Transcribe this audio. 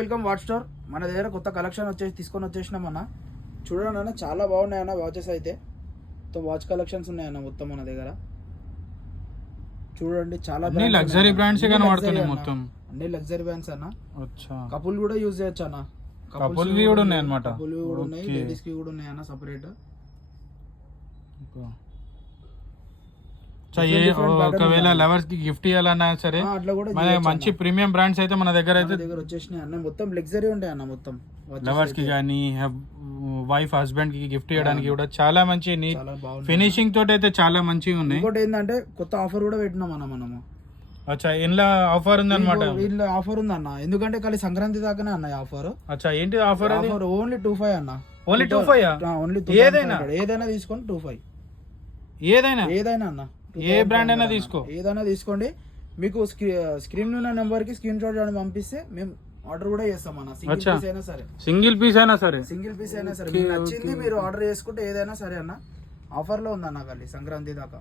Welcome watch store. మన దగ్గర కొత్త కలెక్షన్ తీసుకొని వచ్చేసినాం అన్న. చూడండి అన్న, చాలా బాగున్నాయి అన్న వాచెస్ అయితే. మొత్తం వాచ్ కలెక్షన్స్ ఉన్నాయన్న మొత్తం మన దగ్గర. చూడండి చాలా లగ్జరీ బ్రాండ్స్ కనబడుతున్నాయి మొత్తం. అన్ని లగ్జరీ బ్రాండ్స్ అన్న. అచ్చా, కపుల్ కూడా యూజ్ చేయొచ్చు అన్న. కపుల్ వి కూడా ఉన్నాయి అన్నమాట. కపుల్ వి కూడా ఉన్నాయి, లేడీస్ కి కూడా ఉన్నాయి అన్న సెపరేట్. ఒకవేళ లవర్స్ కి గిఫ్ట్ ఇవ్వాలన్నా సరే మంచి ప్రీమియం బ్రాండ్స్ అయితే మన దగ్గర వచ్చేసినాయి అన్న. మొత్తం లగ్జరీ ఉంటాయి అన్న. మొత్తం లవర్స్ కి కానీ వైఫ్ హస్బెండ్ కి గిఫ్ట్ ఇవ్వడానికి కూడా చాలా మంచి నీట్ ఫినిషింగ్ తోటి అయితే చాలా మంచిగా ఉన్నాయి. ఇంకోటి ఏంటంటే కొత్త ఆఫర్ కూడా పెట్టినాం అన్న మనము. అచ్చా, ఇంట్లో ఆఫర్ ఉంది అనమాట. ఇంట్లో ఆఫర్ ఉంది అన్న, ఎందుకంటే ఖాళీ సంక్రాంతి దాకానే అన్న ఆఫర్. అచ్చా, ఏంటి ఆఫర్? ఓన్లీ 25 అన్న. ఓన్లీ 25? ఓన్లీ ఏదైనా తీసుకోండి 25. ఏదైనా అన్న, ఏ బ్రాండ్ అయినా తీసుకో, ఏదైనా తీసుకోండి. మీకు స్క్రీన్ ఉన్న నెంబర్ కి స్క్రీన్ షాట్ పంపిస్తే మేము ఆర్డర్ కూడా చేస్తాం అన్న. సింగిల్ పీస్ అయినా సరే సింగిల్ పీస్ అయినా సరే మీకు నచ్చింది మీరు ఆర్డర్ చేసుకుంటే ఏదైనా సరే అన్న. ఆఫర్ లో ఉందన్న ఖాళీ సంక్రాంతి దాకా.